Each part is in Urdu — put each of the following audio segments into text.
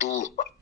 2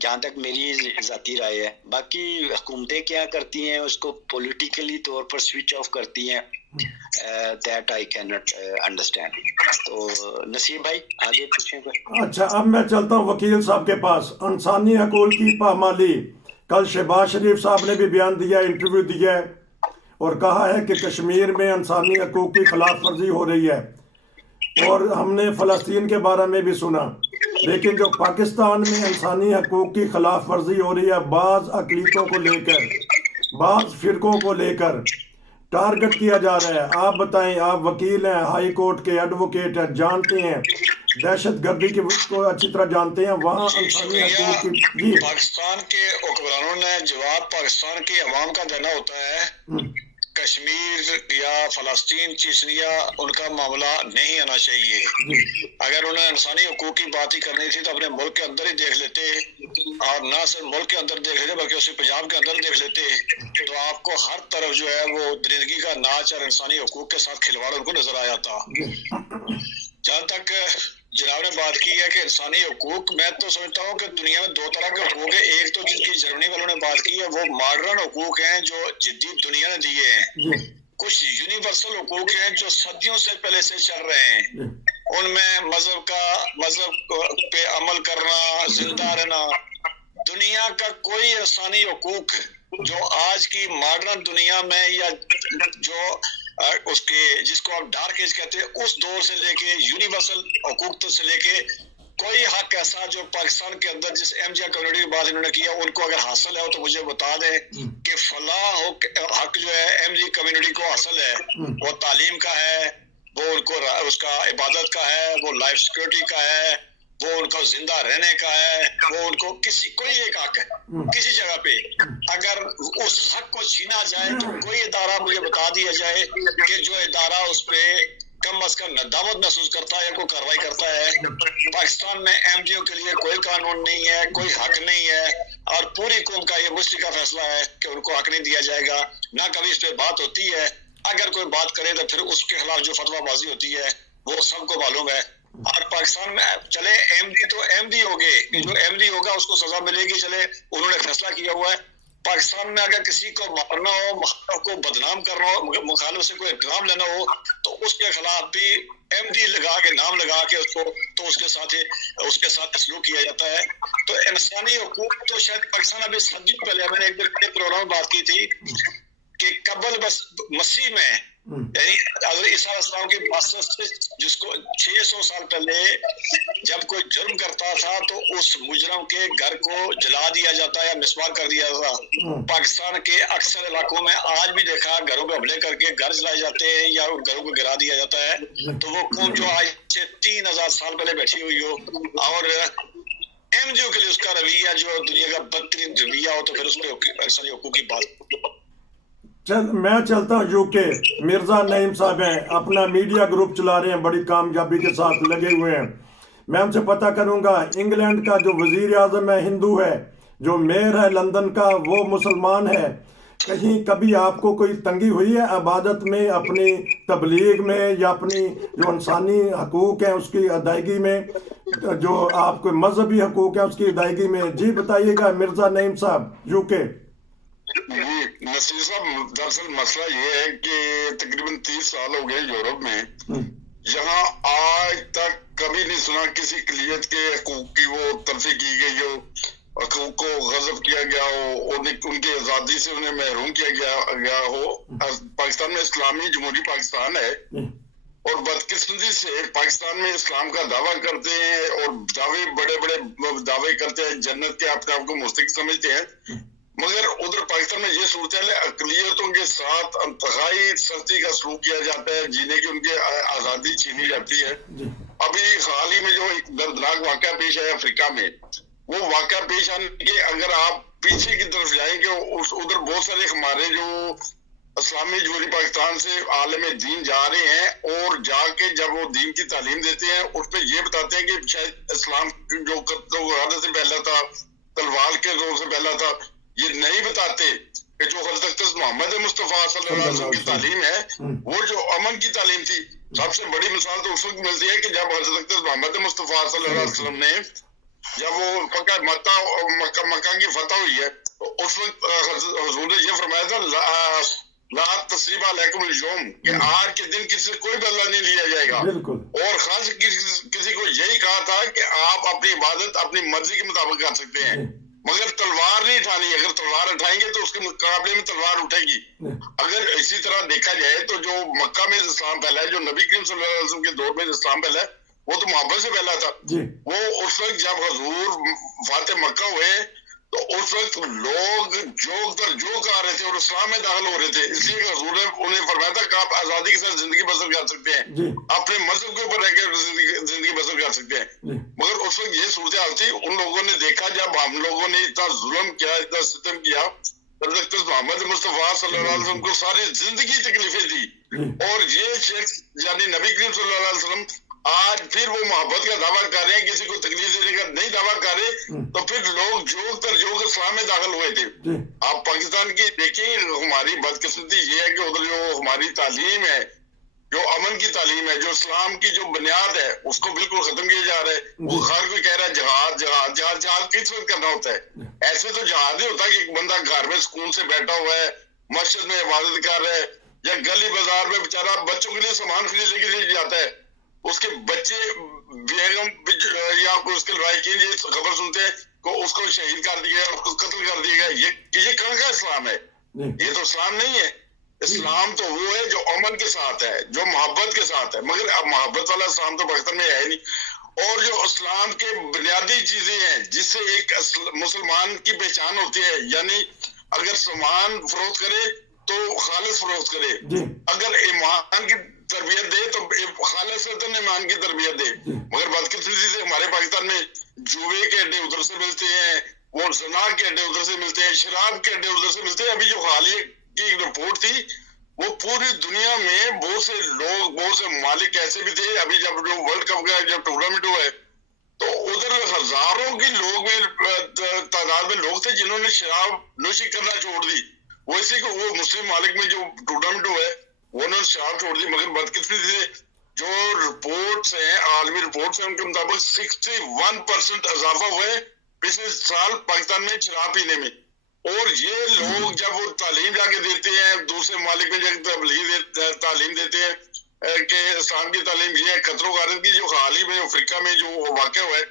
جہاں تک میری ذاتی رائے ہے. باقی حکومتیں کیا کرتی ہیں اس کو پولیٹیکلی طور پر سوئچ آف کرتی ہیں, that I can not understand. تو نصیر بھائی آگے پوچھیں کوئی. اچھا اب میں چلتا ہوں وکیل صاحب کے پاس. انسانی حقوق کی پامالی, کل شہباز شریف صاحب نے بھی بیان دیا, انٹرویو دیا ہے اور کہا ہے کہ کشمیر میں انسانی حقوق کی خلاف ورزی ہو رہی ہے, اور ہم نے فلسطین کے بارے میں بھی سنا. لیکن جو پاکستان میں انسانی حقوق کی خلاف ورزی ہو رہی ہے بعض اقلیتوں کو لے کر, بعض فرقوں کو لے کر ٹارگٹ کیا جا رہا ہے. آپ بتائیں, آپ وکیل ہیں, ہائی کورٹ کے ایڈوکیٹ ہیں, جانتے ہیں دہشت گردی کی کو اچھی طرح جانتے ہیں, وہاں انسانی حقوق کی. جی پاکستان کے حکمرانوں نے جواب پاکستان کی عوام کا دینا ہوتا ہے. کشمیر یا فلسطین چیچنیا ان کا معاملہ نہیں آنا چاہیے. اگر انہیں انسانی حقوق کی بات ہی کرنی تھی تو اپنے ملک کے اندر ہی دیکھ لیتے, اور نہ صرف ملک کے اندر دیکھ لیتے بلکہ اسی پنجاب کے اندر دیکھ لیتے, تو آپ کو ہر طرف جو ہے وہ درندگی کا ناچ اور انسانی حقوق کے ساتھ کھلواڑ ان کو نظر آیا تھا. جہاں تک جناب نے بات کی ہے کہ انسانی حقوق, میں تو سمجھتا ہوں کہ دنیا میں دو طرح کے حقوق ہیں. ایک تو جن کی جرمنی والوں نے بات کی ہے وہ ماڈرن حقوق ہیں جو جدید دنیا نے دیے ہیں. کچھ یونیورسل حقوق ہیں جو صدیوں سے پہلے سے چل رہے ہیں. ان میں مذہب پہ عمل کرنا, زندہ رہنا. دنیا کا کوئی انسانی حقوق جو آج کی ماڈرن دنیا میں یا جو اس کے جس کو آپ ڈارک ایج کہتے ہیں اس دور سے لے کے یونیورسل حقوق سے لے کے کوئی حق ایسا جو پاکستان کے اندر جس ایم جی کمیونٹی کی بات انہوں نے کیا ان کو اگر حاصل ہے تو مجھے بتا دیں کہ فلاں حق جو ہے ایم جی کمیونٹی کو حاصل ہے. وہ تعلیم کا ہے, وہ ان کو اس کا عبادت کا ہے, وہ لائف سیکورٹی کا ہے, وہ ان کو زندہ رہنے کا ہے, وہ ان کو کوئی ایک حق ہے کسی جگہ پہ. اگر اس حق کو چھینا جائے تو کوئی ادارہ مجھے بتا دیا جائے کہ جو ادارہ اس پہ کم از کم ندامت محسوس کرتا ہے یا کوئی کارروائی کرتا ہے. پاکستان میں ایم ڈی او کے لیے کوئی قانون نہیں ہے, کوئی حق نہیں ہے, اور پوری قوم کا یہ مشترکہ فیصلہ ہے کہ ان کو حق نہیں دیا جائے گا. نہ کبھی اس پہ بات ہوتی ہے, اگر کوئی بات کرے تو پھر اس کے خلاف جو فتویٰ بازی ہوتی ہے وہ سب کو معلوم ہے. اور پاکستان میں چلے ایم ڈی تو ایم ڈی ہو گئے, جو ایم ڈی ہوگا اس کو سزا ملے گی, چلے انہوں نے فیصلہ کیا ہوا ہے. پاکستان میں اگر کسی کو مارنا ہو, مخالف کو بدنام کرنا ہو, مخالف سے کوئی انتقام لینا ہو تو اس کے خلاف بھی ایم ڈی لگا کے نام لگا کے اس کو تو اس کے ساتھ سلوک کیا جاتا ہے. تو انسانی حقوق تو شاید پاکستان ابھی صدیوں پہلے, میں نے ایک دن پروگرام میں بات کی تھی کہ قبل بس مسیح میں یعنی حضرت عیسیٰ علیہ السلام کی باسط سے جس کو 600 سال پہلے جب کوئی جرم کرتا تھا تو اس مجرم کے گھر کو جلا دیا جاتا ہے یا مسمار کر دیا جاتا. پاکستان کے اکثر علاقوں میں آج بھی دیکھا گھروں پہ حملے کر کے گھر جلائے جاتے ہیں یا گھروں کو گرا دیا جاتا ہے. تو وہ قوم جو آج سے 3000 سال پہلے بیٹھی ہوئی ہو اور ایم جی او کے لیے اس کا رویہ جو دنیا کا بدترین رویہ ہو تو پھر اس پہ انسانی حقوق کی بات. میں چلتا ہوں یو کے. مرزا نعیم صاحب ہیں, اپنا میڈیا گروپ چلا رہے ہیں, بڑی کامیابی کے ساتھ لگے ہوئے ہیں. میں ان سے پتہ کروں گا, انگلینڈ کا جو وزیر اعظم ہے ہندو ہے, جو میئر ہے لندن کا وہ مسلمان ہے, کہیں کبھی آپ کو کوئی تنگی ہوئی ہے عبادت میں, اپنی تبلیغ میں, یا اپنی جو انسانی حقوق ہیں اس کی ادائیگی میں, جو آپ کو مذہبی حقوق ہیں اس کی ادائیگی میں؟ جی بتائیے گا مرزا نعیم صاحب یو کے. جی نصیر صاحب, دراصل مسئلہ یہ ہے کہ تقریباً 30 سال ہو گئے یورپ میں, یہاں آج تک کبھی نہیں سنا کسی اقلیت کے حقوق کی وہ تلفی کی گئی ہو, حقوق کو غصب کیا گیا ہو, ان کی آزادی سے انہیں محروم کیا گیا ہو. پاکستان میں اسلامی جمہوری پاکستان ہے اور بدقسمتی سے پاکستان میں اسلام کا دعویٰ کرتے ہیں اور دعوے بڑے دعوے کرتے ہیں, جنت کے اپنے آپ کو مستحق سمجھتے ہیں, مگر ادھر پاکستان میں یہ صورتحال ہے اقلیتوں کے ساتھ انتہائی سختی کا سلوک کیا جاتا ہے, جینے کی ان کی آزادی چھینی جاتی ہے. ابھی حال ہی میں جو ایک دردناک واقعہ پیش آیا افریقہ میں, وہ واقعہ پیش آنے کے اگر آپ پیچھے کی طرف جائیں گے ادھر بہت سارے ہمارے جو اسلامی جمہوری پاکستان سے عالم دین جا رہے ہیں اور جا کے جب وہ دین کی تعلیم دیتے ہیں اس پہ یہ بتاتے ہیں کہ شاید اسلام جو قرآن سے پہلا تھا, تلوار کے زور سے پہلا تھا, یہ نہیں بتاتے کہ جو حضرت محمد مصطفیٰ صلی اللہ علیہ وسلم کی تعلیم ہے وہ جو امن کی تعلیم تھی. سب سے بڑی مثال تو اس وقت ملتی ہے کہ جب حضرت محمد مصطفیٰ صلی اللہ علیہ وسلم نے جب وہ مکہ کی فتح ہوئی ہے تو اس وقت حضور نے یہ فرمایا تھا لا تصریب علیکم اليوم کہ آج کے دن کسی سے کوئی بدلہ نہیں لیا جائے گا، بالکل اور خاص کسی کو یہی کہا تھا کہ آپ اپنی عبادت اپنی مرضی کے مطابق کر سکتے ہیں، مگر تلوار نہیں اٹھانی. اگر تلوار اٹھائیں گے تو اس کے مقابلے میں تلوار اٹھے گی. اگر اسی طرح دیکھا جائے تو جو مکہ میں اسلام پھیلا ہے، جو نبی کریم صلی اللہ علیہ وسلم کے دور میں اسلام پھیلا ہے، وہ تو محبت سے پھیلا تھا. وہ اس وقت جب حضور فاتح مکہ ہوئے تو اس وقت لوگ جو کہہ رہے تھے اور اسلام میں داخل ہو رہے تھے، اس لیے کہ حضور نے انہیں فرمایا تھا کہ آپ آزادی کے ساتھ زندگی بسر کر سکتے ہیں، اپنے مذہب کے اوپر رہ کے زندگی بسر کر سکتے ہیں. مگر اس وقت یہ صورتحال تھی، ان لوگوں نے دیکھا جب ہم لوگوں نے اتنا ظلم کیا، اتنا ستم کیا، محمد مصطفیٰ صلی اللہ علیہ وسلم کو ساری زندگی تکلیفیں دی، اور یہ شخص یعنی نبی کریم صلی اللہ علیہ وسلم آج پھر وہ محبت کا دعویٰ کر رہے ہیں، کسی کو تکلیف دینے کا نہیں دعویٰ کر رہے، تو پھر لوگ جو اسلام میں داخل ہوئے تھے. آپ پاکستان کی دیکھیں، ہماری بدقسمتی یہ ہے کہ ادھر جو ہماری تعلیم ہے، جو امن کی تعلیم ہے، جو اسلام کی جو بنیاد ہے، اس کو بالکل ختم کیا جا رہا ہے. وہ ہر کوئی کہہ رہا ہے جہاد کس وقت کرنا ہوتا ہے؟ ایسے تو جہاد نہیں ہوتا کہ ایک بندہ گھر میں سکون سے بیٹھا ہوا ہے، مسجد میں عبادت کر رہا ہے، یا گلی بازار میں بیچارہ بچوں کے لیے سامان خریدنے کے لیے جاتا ہے، اس کے بچے بیگم یا اس کے لائقین یہ خبر سنتے ہیں کہ اس کو شہید کر دیا گیا، اس کو قتل کر دیا گیا. یہ کہاں کا اسلام ہے؟ یہ تو اسلام نہیں ہے. اسلام تو وہ ہے جو امن کے ساتھ ہے، جو محبت کے ساتھ ہے. مگر اب محبت والا اسلام تو پاکستان میں ہے ہی نہیں. اور جو اسلام کے بنیادی چیزیں ہیں جس سے ایک مسلمان کی پہچان ہوتی ہے، یعنی اگر سامان فروخت کرے تو خالص فروخت کرے، اگر ایمان کی تربیت دے تو خالص ایمان کی تربیت دے. مگر بدقسمتی سے ہمارے پاکستان میں جوئے کے اڈے ادھر سے ملتے ہیں، وہ زنا کے اڈے ادھر سے ملتے ہیں، شراب کے اڈے ادھر سے ملتے ہیں. ابھی جو حالیہ کی رپورٹ تھی، وہ پوری دنیا میں بہت سے لوگ، بہت سے ممالک ایسے بھی تھے. ابھی جب جو ورلڈ کپ کا جب ٹورنامنٹ ہوا ہے تو ادھر ہزاروں کی لوگ میں تعداد میں لوگ تھے جنہوں نے شراب نوشی کرنا چھوڑ دی. ویسے کہ وہ مسلم ممالک میں جو ٹورنامنٹ ہوا ہے وہ انہوں نے شراب چھوڑ دی. مگر بدقسمتی سے جو رپورٹس ہیں، عالمی رپورٹس ہیں، ان کے مطابق 61% اضافہ ہوا ہے پچھلے سال پاکستان میں شراب پینے میں. اور یہ لوگ جب وہ تعلیم جا کے دیتے ہیں، دوسرے ممالک میں جا کے تبلیغ تعلیم دیتے ہیں کہ اسلام کی تعلیم یہ ہے، قتل و غارت کی جو حال ہی میں افریقہ میں جو واقع ہوا ہے،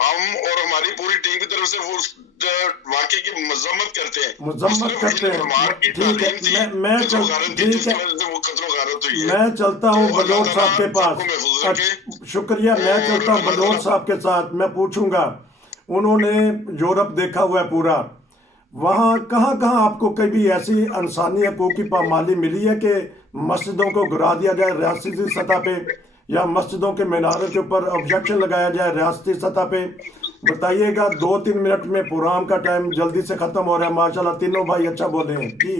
ہم اور ہماری پوری ٹیم کی طرف سے وہ واقعے کی مذمت کرتے ہیں. میں چلتا ہوں بلوچ صاحب کے پاس. شکریہ. میں چلتا ہوں بلوچ صاحب کے ساتھ. میں پوچھوں گا، انہوں نے یورپ دیکھا ہوا ہے پورا، وہاں کہاں کہاں آپ کو کبھی ایسی انسانی حقوق کی پامالی ملی ہے کہ مسجدوں کو گرا دیا جائے ریاستی سطح پہ، یا مسجدوں کے میناروں کے اوپر آبجیکشن لگایا جائے ریاستی سطح پہ؟ بتائیے گا. 2-3 منٹ میں پروگرام کا ٹائم جلدی سے ختم ہو رہا ہے. ماشاءاللہ تینوں بھائی اچھا بولے ہیں. جی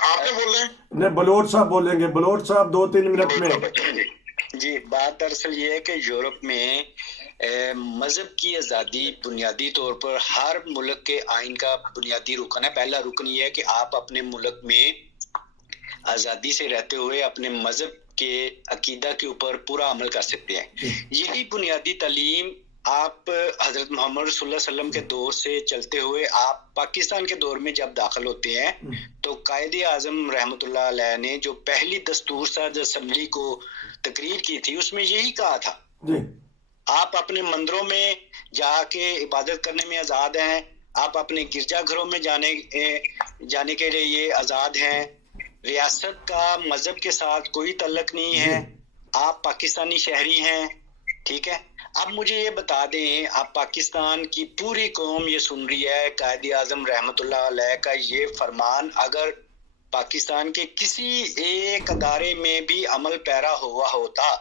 آپ نے بول رہے ہیں؟ نہیں، بلوچ صاحب بولیں گے. بلوچ صاحب 2-3 منٹ میں. جی، بات دراصل یہ ہے کہ یورپ میں مذہب کی آزادی بنیادی طور پر ہر ملک کے آئین کا بنیادی رکن ہے. پہلا رکن یہ ہے کہ آپ اپنے ملک میں آزادی سے رہتے ہوئے اپنے مذہب کے عقیدہ کے اوپر پورا عمل کر سکتے ہیں. یہی بنیادی تعلیم آپ حضرت محمد رسول اللہ علیہ وسلم کے دور سے چلتے ہوئے آپ پاکستان کے دور میں جب داخل ہوتے ہیں تو قائد اعظم رحمۃ اللہ علیہ نے جو پہلی دستور ساز اسمبلی کو تقریر کی تھی، اس میں یہی کہا تھا آپ اپنے مندروں میں جا کے عبادت کرنے میں آزاد ہیں، آپ اپنے گرجا گھروں میں جانے کے لیے آزاد ہیں، ریاست کا مذہب کے ساتھ کوئی تعلق نہیں ہے، آپ پاکستانی شہری ہیں. ٹھیک ہے، اب مجھے یہ بتا دیں، آپ پاکستان کی پوری قوم یہ سن رہی ہے، قائد اعظم رحمۃ اللہ علیہ کا یہ فرمان اگر پاکستان کے کسی ایک ادارے میں بھی عمل پیرا ہوا ہوتا،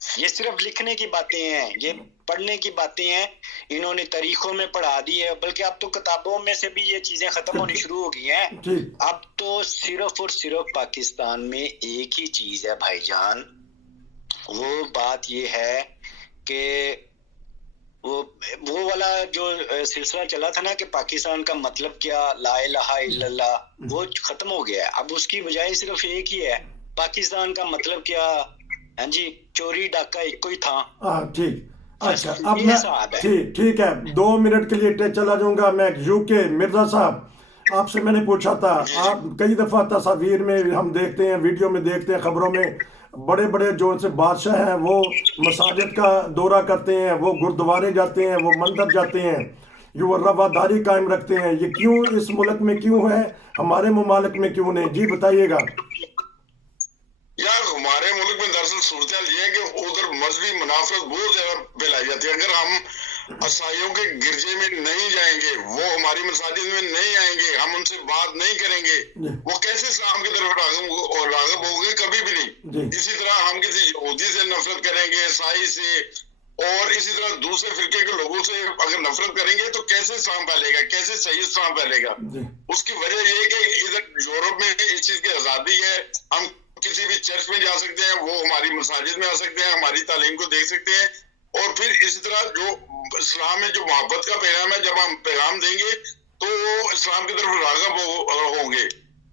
یہ صرف لکھنے کی باتیں ہیں، یہ پڑھنے کی باتیں ہیں، انہوں نے تاریخوں میں پڑھا دی ہے، بلکہ اب تو کتابوں میں سے بھی یہ چیزیں ختم ہونی شروع ہو گئی ہیں. اب تو صرف اور صرف پاکستان میں ایک ہی چیز ہے بھائی جان، وہ بات یہ ہے کہ وہ والا جو سلسلہ چلا تھا نا کہ پاکستان کا مطلب کیا، لا الہ الا اللہ، وہ ختم ہو گیا ہے. اب اس کی بجائے صرف ایک ہی ہے، پاکستان کا مطلب کیا، ہاں جی چوری ڈاکہ ایک ہی تھا. ہاں ٹھیک. اچھا اب یہ میں حساب ہے. ٹھیک ہے 2 منٹ کے لیے چلا جاؤں گا میں. UK مرزا صاحب آپ سے میں نے پوچھا تھا, آپ کئی دفعہ تصاویر میں ہم دیکھتے ہیں, ویڈیو میں دیکھتے ہیں, خبروں میں بڑے بڑے جو ان سے بادشاہ ہیں وہ مساجد کا دورہ کرتے ہیں, وہ گردوارے جاتے ہیں, وہ مندر جاتے ہیں, یہ وہ رواداری قائم رکھتے ہیں. یہ کیوں اس ملک میں کیوں ہے, ہمارے ممالک میں کیوں نہیں؟ جی بتائیے گا. یار ہمارے ملک میں دراصل صورتحال یہ ہے کہ ادھر مذہبی منافرت بہت زیادہ پھیلائی جاتی ہے. اگر ہم عیسائیوں کے گرجے میں نہیں جائیں گے, وہ ہماری مساجد میں نہیں آئیں گے, ہم ان سے بات نہیں کریں گے, وہ کیسے اسلام کی طرف راغب ہوں گے؟ کبھی بھی نہیں. اسی طرح ہم کسی یہودی سے نفرت کریں گے, عیسائی سے, اور اسی طرح دوسرے فرقے کے لوگوں سے اگر نفرت کریں گے تو کیسے اسلام پھیلے گا, کیسے صحیح اسلام پھیلے گا؟ اس کی وجہ یہ ہے کہ ادھر یورپ میں اس چیز کی آزادی ہے. ہم کسی بھی چرچ میں جا سکتے ہیں, وہ ہماری مساجد میں آ سکتے ہیں, ہماری تعلیم کو دیکھ سکتے ہیں. اور پھر اسی طرح جو اسلام میں جو محبت کا پیغام ہے, جب ہم پیغام دیں گے تو وہ اسلام کی طرف راغب ہوں گے,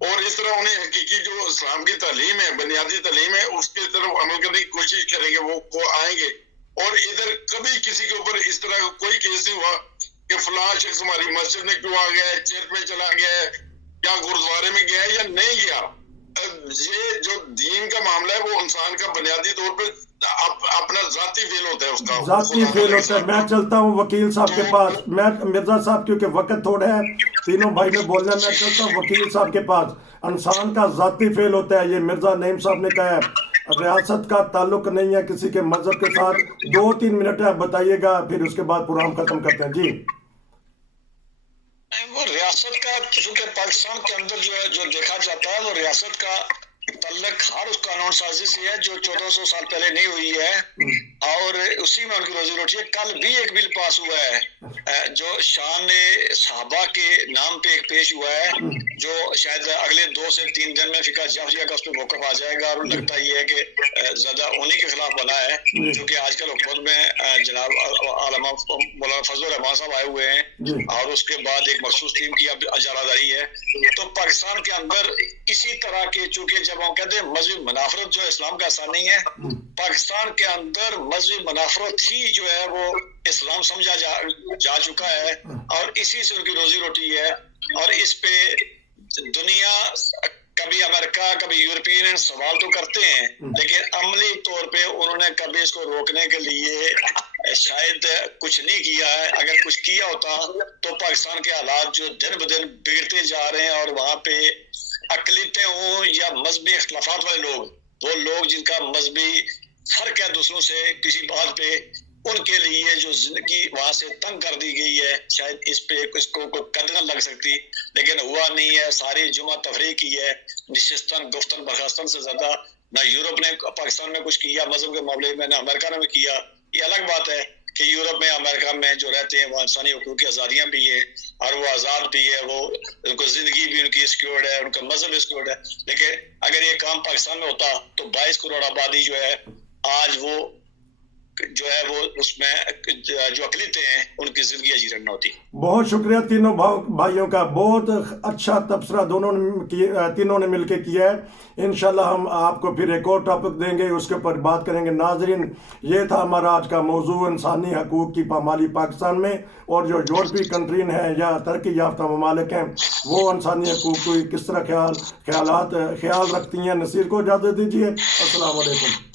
اور اس طرح انہیں حقیقی جو اسلام کی تعلیم ہے, بنیادی تعلیم ہے, اس کی طرف عمل کرنے کی کوشش کریں گے, وہ آئیں گے. اور ادھر کبھی کسی کے اوپر اس طرح کا کوئی کیس نہیں ہوا کہ فلاں شخص ہماری مسجد میں کیوں آ گیا ہے, چرچ میں چلا گیا ہے, یا گرودوارے میں گیا ہے یا نہیں گیا. یہ جو دین کا معاملہ ہے وہ انسان کا بنیادی طور پہ اپنا ذاتی فیل ہوتا ہے, اس کا ذاتی فیل ہوتا ہے. میں چلتا ہوں وکیل صاحب کے پاس. میں مرزا صاحب کیونکہ وقت تھوڑا ہے, تینوں بھائی نے بولنا, میں چلتا ہوں وکیل صاحب کے پاس. انسان کا ذاتی فیل ہوتا ہے, یہ مرزا نعیم صاحب نے کہا ہے. ریاست کا تعلق نہیں ہے کسی کے مذہب کے ساتھ. 2-3 منٹ آپ بتائیے گا, پھر اس کے بعد پروگرام ختم کرتے ہیں. جی وہ ریاست کا چونکہ پاکستان کے اندر جو ہے جو دیکھا جاتا ہے وہ ریاست کا تعلق ہر اس قانون سازی سے ہے جو 1400 سال پہلے نہیں ہوئی ہے, اور اسی میں ان کی روزی روٹی ہے. کل بھی ایک بل پاس ہوا ہے جو شان صحابہ کے نام پہ ایک پیش ہوا ہے, جو شاید اگلے 2 سے 3 دن میں فقہ جعفریہ کا اس پہ موقف آ جائے گا. اور لگتا یہ ہے کہ زیادہ انہی کے خلاف بنا ہے, کیونکہ آج کل حکومت میں جناب علامہ مولانا فضل الرحمان صاحب آئے ہوئے ہیں, اور اس کے بعد ایک مخصوص ٹیم کی اجارہ داری ہے. تو پاکستان کے اندر اسی طرح کے, چونکہ جب ہم کہتے ہیں مذہبی منافرت جو اسلام کا ایسا نہیں ہے, پاکستان کے اندر مذہبی منافرت ہی جو ہے وہ اسلام سمجھا جا چکا ہے, اور اسی سے ان کی روزی روٹی ہے. اور اس پہ دنیا کبھی امریکہ کبھی یورپین سوال تو کرتے ہیں, لیکن عملی طور پہ انہوں نے کبھی اس کو روکنے کے لیے شاید کچھ نہیں کیا ہے. اگر کچھ کیا ہوتا تو پاکستان کے حالات جو دن بدن بگڑتے جا رہے ہیں, اور وہاں پہ اقلیتیں ہوں یا مذہبی اختلافات والے لوگ, وہ لوگ جن کا مذہبی فرق ہے دوسروں سے کسی بات پہ, ان کے لیے جو زندگی وہاں سے تنگ کر دی گئی ہے, شاید اس پہ اس کو کوئی قدر نہ لگ سکتی, لیکن ہوا نہیں ہے. ساری جمعہ تفریح کی ہے, نشستن گفتن برخاستن سے زیادہ نہ یورپ نے پاکستان میں کچھ کیا مذہب کے معاملے میں, نہ امریکہ نے کیا. یہ الگ بات ہے کہ یورپ میں امریکہ میں جو رہتے ہیں وہاں انسانی حقوق کی آزادیاں بھی ہیں, اور وہ آزاد بھی ہے, وہ ان کو زندگی بھی ان کی سیکیورڈ ہے, ان کا مذہب سیکیورڈ ہے. لیکن اگر یہ کام پاکستان میں ہوتا تو 22 کروڑ آبادی جو ہے آج وہ جو ہے وہ اس میں جو اقلیتیں ہیں ان کی زندگی اجیرن نہ ہوتی. بہت شکریہ تینوں بھائیوں کا, بہت اچھا تبصرہ تینوں نے مل کے کیا ہے. انشاءاللہ ہم آپ کو پھر ایک اور ٹاپک دیں گے, اس کے اوپر بات کریں گے. ناظرین, یہ تھا ہمارا آج کا موضوع, انسانی حقوق کی پامالی پاکستان میں, اور جو یورپی کنٹرین ہیں یا ترقی یافتہ ممالک ہیں وہ انسانی حقوق کو کس طرح خیال رکھتی ہیں. نصیر کو اجازت دیجیے. السلام علیکم.